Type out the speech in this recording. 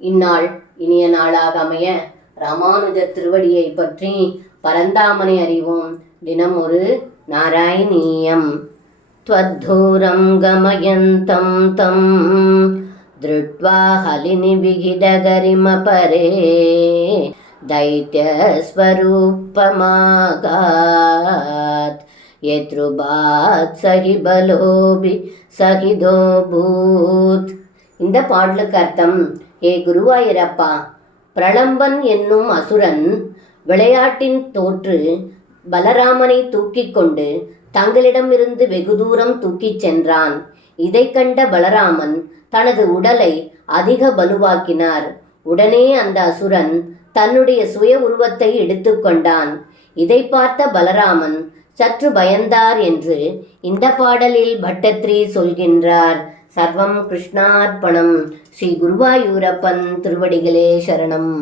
இந்நாள் இனிய நாளாக அமைய ராமானுஜர் திருவடியை பற்றி பரந்தாமனை அறிவோம். தினம் ஒரு நாராயணீயம். த்வத்தூரம் கமயந்தம் தம் திருட்வா ஹலினி விகிதகரிம பரே தைத்யஸ்வரூபமாகாத் யத்ருபாத் சகிபலோபி சகிதோபூத். இந்த பாடலுக்கு அர்த்தம்: ஏ குருவாயிரப்பா, பிரளம்பன் என்னும் அசுரன் விளையாட்டின் தோற்று பலராமனை தூக்கிக் கொண்டு தங்களிடமிருந்து வெகு தூரம் தூக்கிச் சென்றான். இதை கண்ட பலராமன் தனது உடலை அதிக பலுவாக்கினார். உடனே அந்த அசுரன் தன்னுடைய சுய உருவத்தை எடுத்துக்கொண்டான். இதை பார்த்த பலராமன் சற்று பயந்தார் என்று இந்த பாடலில் பட்டத்ரி சொல்கின்றார். சர்வம் கிருஷ்ணார்ப்பணம். ஸ்ரீ குருவாயூரப்பன் திருவடிகளே சரணம்.